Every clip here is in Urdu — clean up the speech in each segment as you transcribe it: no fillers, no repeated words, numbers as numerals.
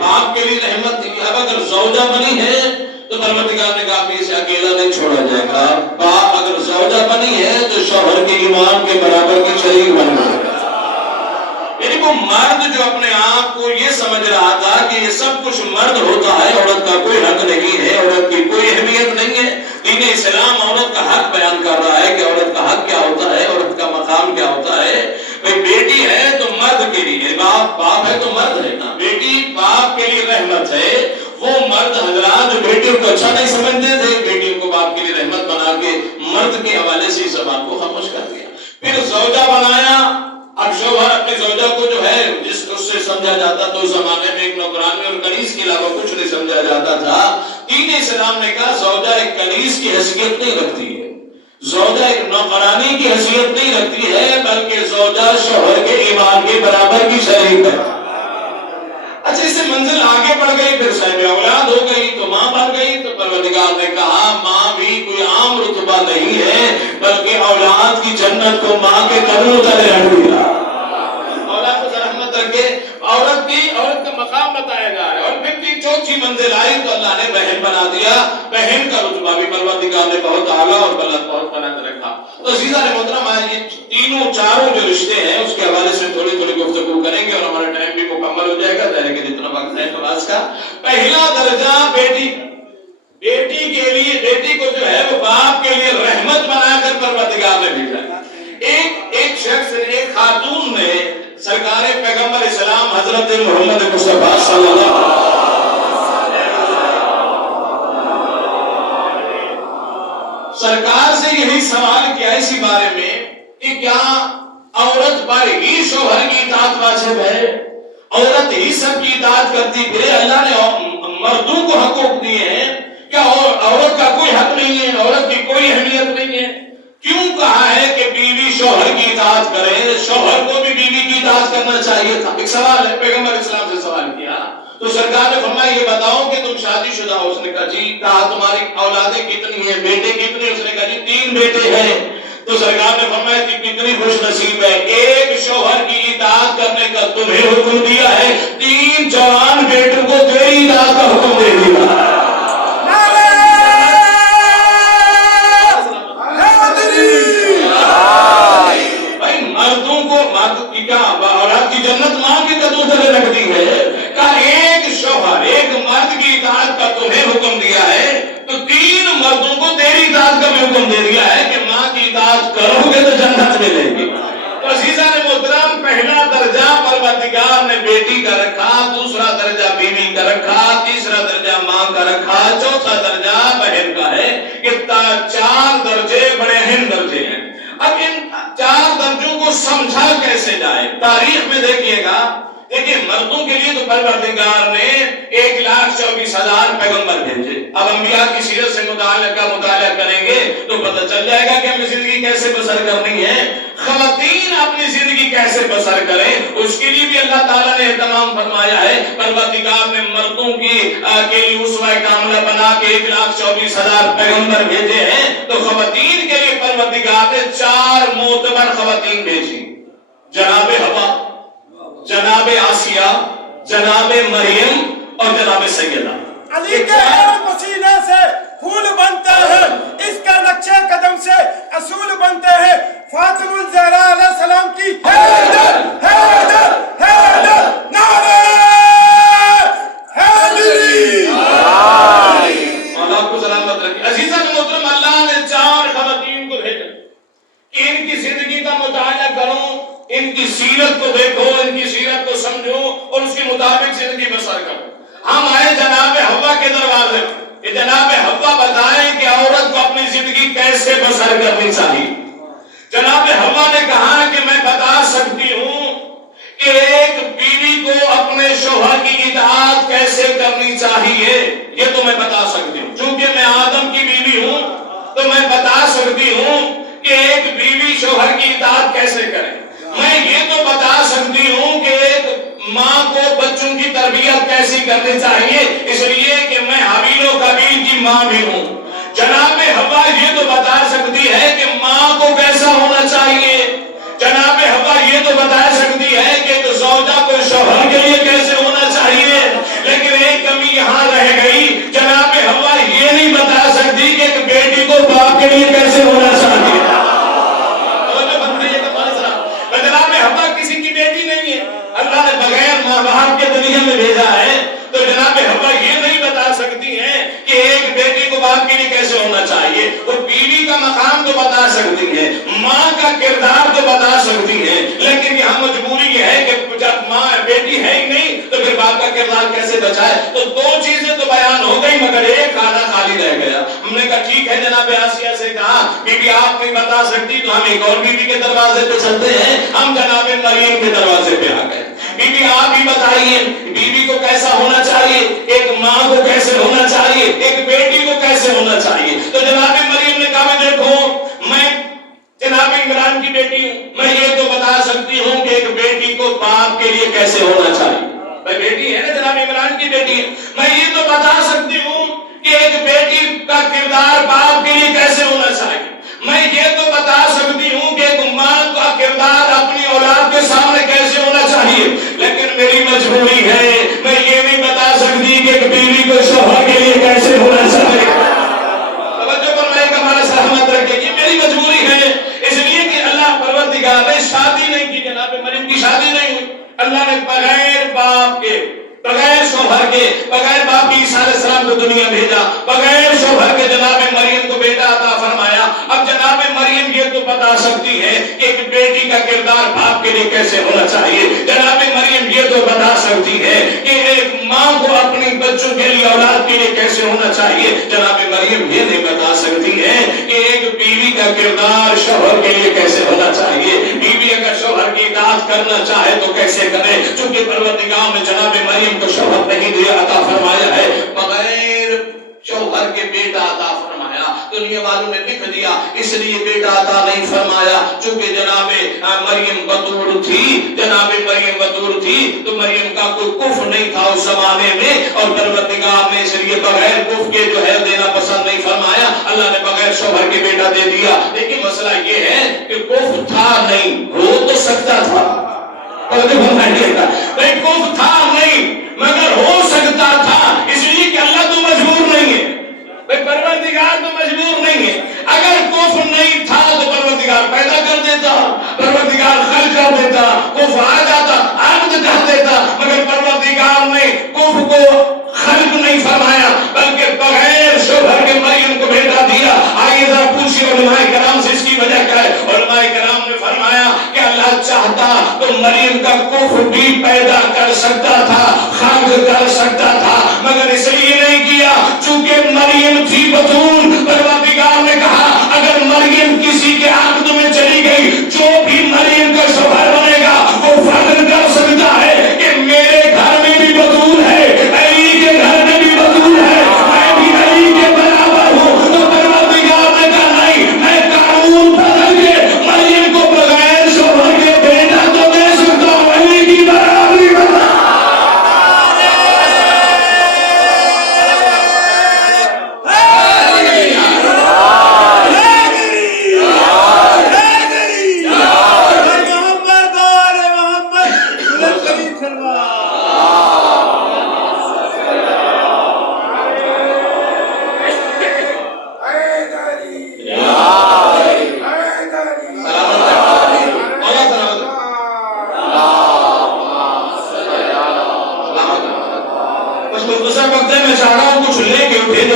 باپ کے لیے رحمت تھی. اب اگر زوجہ بنی ہے تو پروردگار نے کہا اسے اکیلا نہیں چھوڑا جائے گا. باپ اگر زوجہ بنی ہے تو شوہر کے ایمان کے برابر کی شریک بن جائے گا. یعنی وہ مرد جو اپنے آپ کو یہ سمجھ رہا تھا کہ یہ سب کچھ مرد ہوتا ہے, عورت کا کوئی حق نہیں ہے, عورت کی کوئی اہمیت نہیں ہے. دین اسلام عورت کا حق بیان کر رہا ہے کہ عورت کا حق کیا ہوتا ہے, عورت کا مقام کیا ہوتا ہے. بھئی بیٹی ہے تو مرد کے لیے, باپ ہے تو مرد ہے نا, بیٹی باپ کے لیے رحمت ہے. وہ مرد حضرات جو بیٹیوں کو اچھا نہیں سمجھتے تھے, بیٹیوں کو باپ کے لیے رحمت بنا کے مرد کے حوالے سے اس بات کو خاموش کر دیا. پھر زوجہ بنایا. اب شوہر اپنے زوجہ کو جو ہے جس اس سے سمجھا جاتا تو اس زمانے میں ایک نوکرانی اور کنیز کے علاوہ کچھ نہیں سمجھا جاتا تھا. دین اسلام نے کہا زوجہ ایک کنیز کی حیثیت نہیں رکھتی ہے, زوجہ ایک نوکرانی کی حیثیت نہیں رکھتی ہے, بلکہ زوجہ شوہر کے ایمان کے برابر کی شریک ہے. اچھا اس سے منزل آگے بڑھ گئی, پھر صاحب اولاد ہو گئی تو ماں بن گئی. تو پروردگار نے کہا ماں بھی کوئی عام رتبہ نہیں ہے, بلکہ اولاد کی جنت کو ماں کے قدموں تلے رکھ دیا. اولاد کو رحمت رکھے, عورت کا مقام بتایا جا رہا ہے. اور پھر چوتھی منزل آئی تو اللہ نے بہن بنا دیا. بہن کا رتبہ بھی پروردگار نے بہت اعلیٰ اور بہت بلند رکھا. تو عزیزان محترم یہ تینوں چاروں جو رشتے ہیں اس کے حوالے سے تھوڑی گفتگو کریں گے, اور ہمارا ٹائم بھی مکمل ہو جائے گا ظاہر کہ جتنا وقت ہے کلاس کا. پہلا درجہ بیٹی کے لیے, بیٹی کو جو ہے وہ باپ کے لیے رحمت بنا کر پروردگار نے بھیجا. ایک شخص نے, ایک خاتون نے سرکار پیغمبر اسلام حضرت محمد مصطفیٰ صلی اللہ علیہ سرکار سے یہی سوال کیا اسی بارے میں کہ کیا عورت پر ہی شوہر کی اطاعت واجب ہے, عورت ہی سب کی اطاعت کرتی پھرے؟ اللہ نے مردوں کو حقوق دیے ہیں, کیا عورت کا کوئی حق نہیں ہے, عورت کی کوئی اہمیت نہیں ہے؟ کیوں کہا ہے کہ بیوی شوہر کی اطاعت کرے, شوہر کو بھی بیوی کی اطاعت کرنا چاہیے تھا؟ ایک سوال ہے, پیغمبر اسلام سے سوال کیا تو سرکار نے فرمایا یہ بتاؤ کہ تم شادی شدہ ہو؟ اس نے کہا جی. کہا تمہاری اولادیں کتنی ہیں, بیٹے کتنے؟ اس نے کہا جی 3 بیٹے ہیں. تو سرکار نے فرمایا کہ کتنی خوش نصیب ہے, ایک شوہر کی اطاعت کرنے کا تمہیں حکم دیا ہے, 3 جوان بیٹوں کو تیری اطاعت کا حکم دے دیا. اولاد کی جنت ماں کے قدموں تلے رکھ دی ہے. کہا ایک شوہر, ایک مرد کی اطاعت کا تمہیں حکم دیا ہے تو 3 مردوں کو تیری اطاعت کا بھی حکم دے دیا ہے کہ ماں کی اطاعت کرو گے تو جنت ملے گی. تو عزیزان محترم پہلا درجہ پروردگار نے بیٹی کا رکھا, دوسرا درجہ بیوی کا رکھا, تیسرا درجہ ماں کا رکھا, چوتھا درجہ بہن کا ہے. کہ 4 درجے بڑے اہم درجے ہیں. اب ان 4 درجوں کو سمجھا کیسے جائے؟ تاریخ میں دیکھیے گا, دیکھیے مردوں کے لیے تو پروردگار نے 1,24,000 پیغمبر بھیجے. اب انبیاء کی سیرت سے مطالعہ کریں گے تو پتہ چل جائے گا کہ ہمیں زندگی کیسے بسر کرنی ہے. خواتین اپنی زندگی کیسے بسر کریں اس کے لیے بھی اللہ تعالیٰ نے اہتمام فرمایا ہے. پروردگار نے مردوں کے لیے اسوہ کاملہ بنا کے 1,24,000 پیغمبر بھیجے ہیں, تو خواتین کے لیے پروردگار نے 4 معتبر خواتین بھیجی. جناب حوا, جناب آسیہ, جناب مریم اور جناب سیدہ. علی کے ہر پسینے سے پھول بنتے ہیں, اس کا نقشہ قدم سے اصول بنتے ہیں. فاطمہ الزہرا علیہ السلام کی حیدر حیدر حیدر نعرہ حیدری. اللہ کو سلامت رکھے. عزیزان محترم اللہ نے 4 خواتین کو بھیجا. ان کی زندگی کا مطالعہ کرو, ان کی سیرت کو دیکھو, ان کی سیرت کو سمجھو اور اس کے مطابق زندگی بسر کرو. ہم آئے جناب حوا کے دروازے کہ جناب حوا بتائیں کہ عورت کو اپنی زندگی کیسے بسر کرنی چاہیے. جناب حوا نے کہا کہ میں بتا سکتی ہوں کہ ایک بیوی کو اپنے شوہر کی اطاعت کیسے کرنی چاہیے, یہ تو میں بتا سکتی ہوں. چونکہ میں آدم کی بیوی ہوں تو میں بتا سکتی ہوں کہ ایک بیوی شوہر کی اطاعت کیسے کرے. میں یہ تو بتا سکتی ہوں کہ ایک ماں کو بچوں کی تربیت کیسی کرنی چاہیے, اس لیے کہ میں حابیل و قابیل کی ماں بھی ہوں. جناب حوا یہ تو بتا سکتی ہے کہ ماں کو کیسا ہونا چاہیے. جناب حوا یہ تو بتا سکتی ہے کہ زوجہ کو شوہر کے لیے کیسے ہونا چاہیے. ہے. ماں کا کردار تو بتا سکتی ہے لیکن یہاں مجبوری یہ ہے کہ جب ماں بیٹی ہے ہی نہیں تو پھر باپ کا کردار کیسے بچائے. تو دو چیزیں تو بیان ہو گئی مگر ایک کھانا خالی رہ گیا. ہم نے کہا ٹھیک ہے جناب آسیہ سے کہا بی بی آپ نہیں بتا سکتی تو ہم ایک اور بی بی کے دروازے پہ چلتے ہیں. ہم جناب مریم کے دروازے پہ آ گئے. بی بی آپ ہی بتائیے بیوی کو کیسا ہونا چاہیے, ایک ماں کو کیسے ہونا چاہیے, ایک بیٹی کو کیسے ہونا چاہیے. تو جناب مریم نے کہا میں دیکھو میں جناب عمران کی بیٹی ہوں, میں یہ تو بتا سکتی ہوں کہ ایک بیٹی کو باپ کے لیے کیسے ہونا چاہیے. میں بیٹی ہے نا جناب عمران کی بیٹی ہے, میں یہ تو بتا سکتی ہوں کہ ایک بیٹی کا کردار باپ کے لیے کیسے ہونا چاہیے. میں یہ تو بتا سکتی ہوں کہ ایک ماں کا کردار اپنی اولاد کے سامنے کیسے ہونا چاہیے. لیکن میری مجبوری ہے میں یہ نہیں بتا سکتی کہ ایک بیوی کو شوہر کے لیے کیسے ہونا چاہیے. توجہ فرمائے کہ ہمارا سہمت رکھے, یہ میری مجبوری ہے اس لیے کہ اللہ پروردگار نے شادی نہیں کی. جناب مریم کی شادی نہیں ہوئی. اللہ نے بغیر باپ کے بغیر شوہر کے بغیر باپ عیسیٰ علیہ السلام کو دنیا بھیجا, بغیر شوہر کے جناب مریم کو بیٹا عطا فرمایا. اب جناب مریم یہ تو بتا سکتی ہے کہ ایک بیٹی کا کردار باپ کے لیے کیسے ہونا چاہیے. جناب مریم یہ تو بتا سکتی ہے کہ ایک ماں کو اپنی بچوں کے لیے اولاد کے لیے کیسے ہونا چاہیے. جناب مریم یہ نہیں بتا سکتی ہے کہ ایک بیوی کا کردار شوہر کے لیے کیسے ہونا چاہیے. بیوی اگر شوہر کی اطاعت کرنا چاہے تو کیسے کرے, چونکہ پروردگار نے جناب مریم کو شوہر نہیں دیا عطا فرمایا ہے, بغیر شوہر کے بیٹا عطا فرمایا. دنیا والوں نے لکھ دیا اس لیے بیٹا عطا نہیں فرمایا چونکہ جناب مریم بطور تھی. جناب مریم بطور تھی تو مریم کا کوئی کفر نہیں تھا اس زمانے میں, اور پروردگار نے اس لیے بغیر کفر کے جو ہے دینا پسند نہیں فرمایا. اللہ نے بغیر شوہر کے بیٹا دے دیا. لیکن مسئلہ یہ ہے کہ کفر تھا نہیں, ہو تو سکتا تھا. کفر تھا نہیں مگر ہو سکتا تھا, اس لیے کہ اللہ تو مجبور نہیں ہے, پروردگار تو مجبور نہیں ہے. اگر کفر نہیں تھا تو پروردگار پیدا کر دیتا, پروردگار خلق کر دیتا, کفر آ جاتا, عبد کر دیتا. مگر پروردگار نے کفر کو خلق نہیں فرمایا بلکہ بغیر شوہر کے مریم کو بیٹا دیا. آئیے ذرا پوچھیے علماء کرام سے اس کی وجہ کیا ہے. علماء کرام نے فرمایا کہ اللہ چاہتا تو مریم کا کفر بھی پیدا کر سکتا تھا, خلق کر سکتا تھا, مگر اس لیے نہیں کیا چونکہ مریم تھی بطول. پروردگار نے کہا اگر مریم کسی کے عقد میں چلی گئی, جو بھی مریم کا شوہر بنے گا وہ فخر کر سکتا ہے کہ میرے گھر میں بھی بطول ہے, علی کے گھر میں بھی بطول ہے, میں بھی علی کے برابر ہوں. تو پروردگار نے کہا نہیں, میں قانون بدل کے مریم کو بغیر شوہر کے بیٹا تو دے سکتا ہوں, علی کی برابری بتا.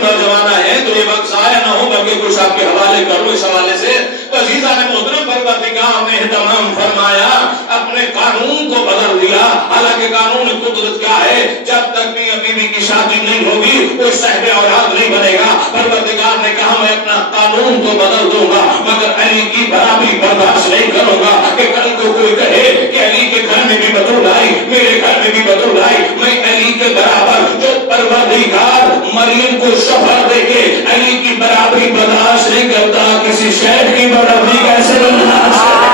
نوجوان ہے تو یہ وقت ضائع نہ ہو بلکہ کچھ آپ کے حوالے کروں اس حوالے سے. تو عزیزان محترم پروردگار نے اہتمام فرمایا, اپنے قانون کو بدل دیا. حالانکہ قانون قدرت کیا ہے, جب تک بھی بیوی کی شادی نہیں ہوگی کوئی صاحب اولاد نہیں بنے گا. پروردگار نے کہا میں اپنا قانون تو بدل دوں گا مگر علی کی برابری برداشت نہیں کروں گا کہ کل کو کوئی کہے کہ علی کے گھر میں بھی بطول آئی, میرے گھر میں بھی بطول آئی. میں علی کے برابر, جو پروردگار مریم کو شوہر دے کے علی کی برابری برداشت نہیں کرتا, کسی شہر کی برابری کیسے برداشت کرے.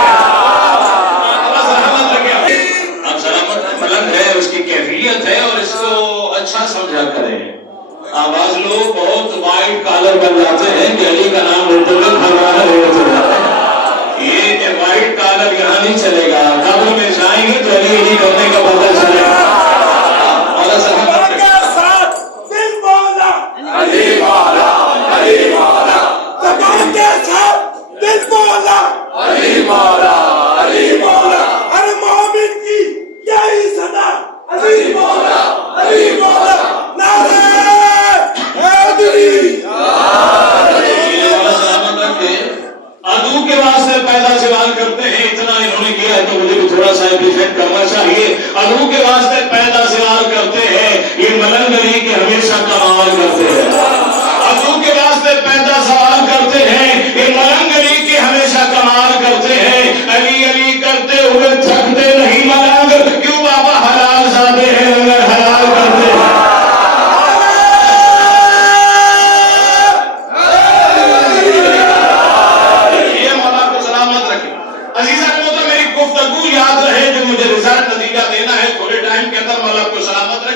اب سلامت ملنگ ہے, اس کی کیفیت ہے اور اس کو اچھا سمجھا کریں. آواز لوگ بہت وائٹ کالر بن جاتے ہیں کہ علی کا نام مرتبط ہمارا ہو جاتا ہے. یہ وائٹ کالر یہاں نہیں چلے گا, قبر میں جائیں گے تو علی علی کرنے کا پتہ چلے گا. علی مولا, علی مولا, زبان کے ساتھ دل مولا, علی مولا, علی مولا, ہر مومن کی یہی صدا, علی مولا, علی مولا, نعرہ حیدری. عدو کے واسطے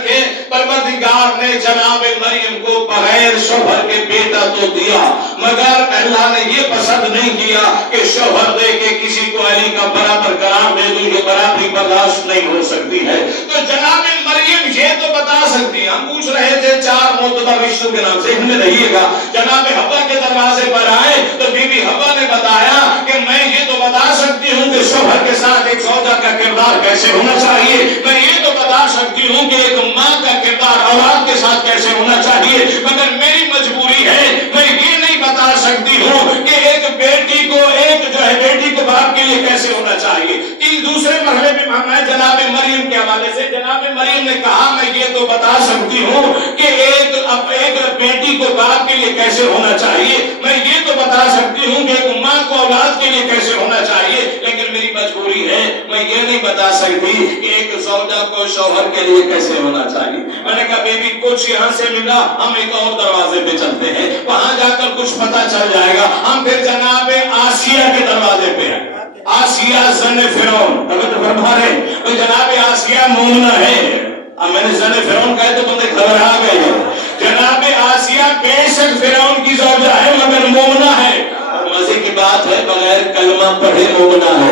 کہ پروردگار نے جناب مریم کو بغیر شوہر کے بیٹا تو دیا، مگر اللہ نے یہ پسند نہیں کیا کہ شوہر دے کے کسی کو علی کا برابر قرار دے دوں، یہ برابری برداشت نہیں ہو سکتی ہے۔ تو جناب مریم یہ تو بتا سکتی ہے، ہم پوچھ رہے تھے 4 معتبر رشتوں کے نام، ذہن میں رہیے گا، جناب حوا کے دروازے پر آئے تو بی بی حوا نے بتایا کہ میں یہ تو بتا سکتی ہوں کہ شوہر کے ساتھ ایک زوجہ کا کردار کیسے ہونا چاہیے، میں یہ تو بتا سکتی ہوں کہ ایک ماں کا کردار اولاد کے ساتھ کیسے ہونا چاہیے، مگر میری مجبوری ہے میں یہ نہیں بتا سکتی ہوں کہ ایک بیٹی کو بیٹی کو باپ کے لیے کیسے ہونا چاہیے۔ دوسرے مرحلے میں میں جناب مریم کے حوالے سے جناب مریم نے کہا میں یہ تو بتا سکتی ہوں کہ ایک بیٹی کو باپ کے لیے کیسے ہونا چاہیے، میں یہ تو بتا سکتی ہوں کہ ایک ماں کو اولاد کے لیے کیسے ہونا چاہیے، لیکن میری مجبوری ہے میں یہ نہیں بتا سکتی کہ ایک زوجہ کو شوہر کے لیے کیسے ہونا چاہیے۔ میں نے کہا بیبی کچھ یہاں سے ملا، ہم ایک اور دروازے پہ چلتے ہیں، وہاں جا کر کچھ پتہ چل جائے گا۔ ہم پھر جناب آسیہ کے دروازے پہ ہیں، آسیہ زن فرعون، تو جناب آسیہ مومنہ ہے۔ اب میں نے زن فرعون کہا تو بندے گھبرا گئے ہیں۔ جناب آسیہ بے شک فرعون کی زوجہ ہے مگر مومنہ ہے، اور مزے کی بات ہے بغیر کلمہ پڑھے مومنہ ہے۔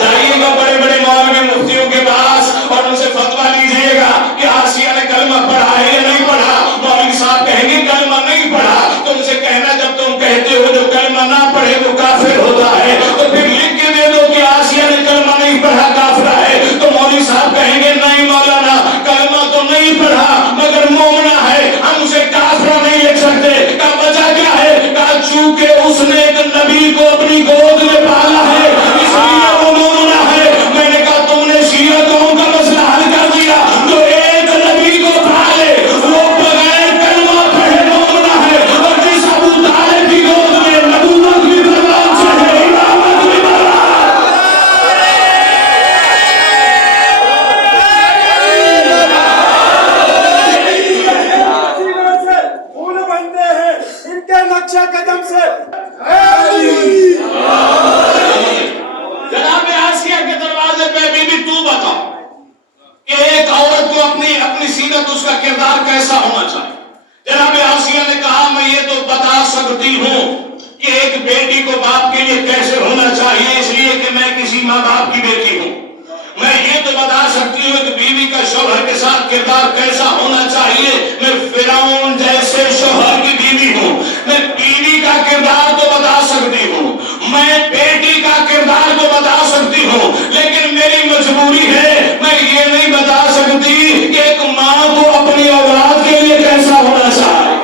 جائیے گا بڑے بڑے مولوی مفتیوں کے پاس اور ان سے فتویٰ لیجئے گا کہ آسیہ نے کلمہ پڑھا ہے یا نہیں پڑھا، مولوی صاحب کہیں گے کلمہ نہیں پڑھا، تو ان سے کہنا جب تم کہتے ہو جو کلمہ نہ پڑھے وہ کافر ہوتا ہے، تو پھر لکھ کے دے دو کہ آسیہ نے کلمہ نہیں پڑھا کافرہ ہے، تو مولوی صاحب کہیں گے نہیں مولانا کلمہ تو نہیں پڑھا مگر مومنہ ہے، ہم اسے کافرہ نہیں لکھ سکتے۔ کہا وجہ کیا ہے؟ کہا چونکہ اس نے ایک نبی کو اپنی گود میں پالا ہے اس لیے وہ مومنہ ہے۔ میں نے کہا تم نے شیعہ قوم کا مسئلہ حل کر دیا، جو ایک نبی کو پالے وہ بغیر کلمہ پڑھے مومنہ ہے، اور جس ابو طالب کی گود میں نبوت بھی برباد سے ہے، امامت بھی برباد۔ پسینے سے پھول بنتے ہیں ان کے نقشہ قدم سے۔ جناب آسیہ کے دروازے پہ بی بی تو بتا کہ ایک عورت کو اپنی سیرت اس کا کردار کیسا ہونا چاہیے۔ جناب آسیہ نے کہا میں یہ تو بتا سکتی ہوں کہ ایک بیٹی کو باپ کے لیے کیسے ہونا چاہیے، اس لیے کہ میں کسی ماں باپ کی بیٹی ہوں۔ میں یہ تو بتا سکتی ہوں کہ بیوی کا شوہر کے ساتھ کردار کیسا ہونا چاہیے، میں فرعون جیسے شوہر کی بیوی ہوں۔ میں بیوی کا کردار تو بتا سکتی ہوں، میں بیٹی کا کردار تو بتا سکتی ہوں، لیکن میری مجبوری ہے میں یہ نہیں بتا سکتی کہ ایک ماں کو اپنی اولاد کے لیے کیسا ہونا چاہیے۔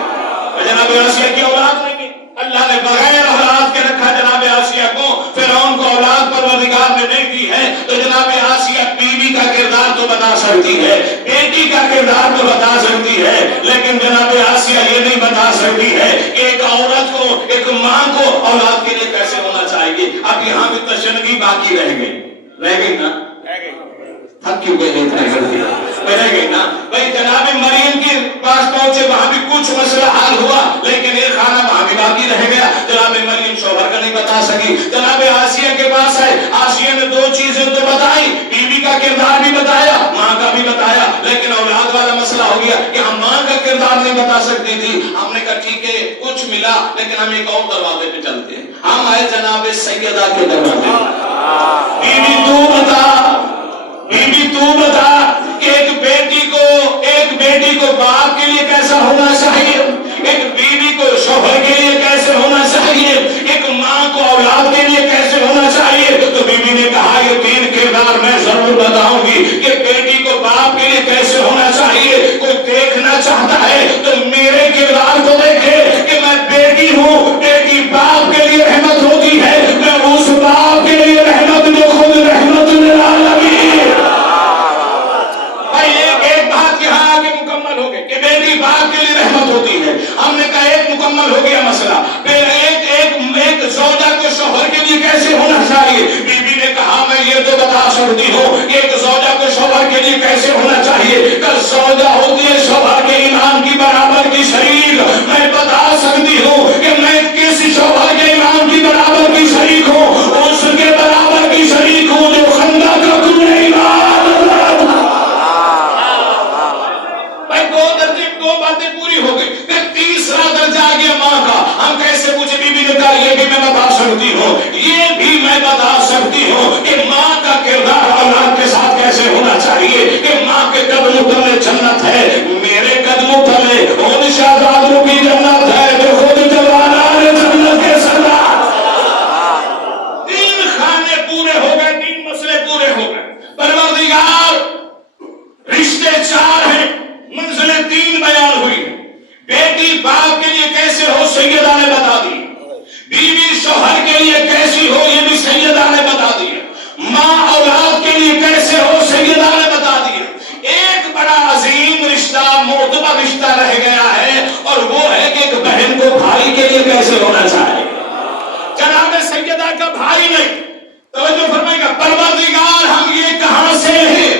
جناب آسیہ کی اولاد نہیں، اللہ نے بغیر اولاد کے رکھا جناب آسیہ کو، فرعون کو اولاد پروردگار نے نہیں دی ہے، تو جناب آسیہ بیوی کا کردار تو بتا سکتی ہے، بیٹی کا کردار تو بتا سکتی ہے، لیکن جناب آسیہ یہ نہیں بتا سکتی ہے کہ ایک عورت کو ایک ماں کو اولاد کے لیے کیسے ہونا چاہیے۔ اب یہاں بھی تشنگی باقی رہ گئی نا، حق کیوں کہ رہ گئی نا بھائی۔ جناب مریم کے پاس پہنچے وہاں بھی کچھ مسئلہ حل ہوا، لیکن ایک خانہ وہاں بھی باقی رہ گیا، جناب مریم شوہر کا نہیں بتا سکی۔ جناب آسیہ کے پاس ہے، آسیہ نے 2 چیزیں تو بتائی، بیوی کا کردار بھی بتایا، ماں کا بھی بتایا، لیکن اولاد والا مسئلہ ہو گیا کہ ہم ماں کا کردار نہیں بتا سکتی تھی۔ ہم نے کہا ٹھیک ہے کچھ ملا، لیکن ہم ایک اور دروازے پہ چلتے ہیں، ہم آئے جناب سیدہ کے دروازے پہ۔ بیوی تو بتا کہ ایک بیٹی کو باپ کے لیے کیسا ہونا چاہیے، ایک بیوی کو شوہر کے لیے کیسے ہونا چاہیے، ایک ماں کو اولاد کے لیے کیسے ہونا چاہیے۔ تو بیوی نے کہا یہ 3 کردار میں ضرور بتاؤں گی کہ بیٹی کو باپ کے لیے کیسے ہونا چاہیے۔ کوئی دیکھنا چاہتا ہے تو میرے کردار کو دیکھے کہ میں بیٹی ہوں، بیٹی باپ کے لیے رحمت ہوتی ہے، میں اس باپ کے لیے رحمت جو خود رحمت للعالمین۔ ایک بات یہاں آگے مکمل ہو گئی کہ بیٹی باپ کے لیے رحمت ہوتی ہے، ہم نے کہا ایک مکمل ہو گیا مسئلہ۔ پھر ایک زوجہ کو شوہر کے لیے کیسے ہونا چاہیے، بیوی نے کہا میں یہ تو بتا سکتی ہوں کہ ایک زوجہ کو شوہر کے لیے کیسے ہونا چاہیے۔ کہ زوجہ ہوتی ہے شوہر کے ایمان کی برابر کی شریک، میں بتا سکتی ہوں کہ میں کس شوہر کے ایمان کی برابر کی شریک ہوں، اس کے برابر کی شریک ہوں جو خندق کا کنویں ایمان۔ میں 3 بیان ہوئی. بیٹی باپ کے لیے کیسے ہو سیدہ نے بتا دی. بیوی شوہر کے لیے کیسی ہو یہ بھی سیدہ نے بتا دی. ماں اولاد کے لیے کیسے ہو سیدہ نے بتا دی. ایک بڑا عظیم رشتہ معتبر رشتہ رہ گیا ہے اور وہ ہے کہ ایک بہن کو بھائی کے لیے کیسے ہونا چاہیے. جناب سیدہ کا بھائی نہیں. توجہ فرمائے گا. پروردگار ہم یہ کہاں سے ہیں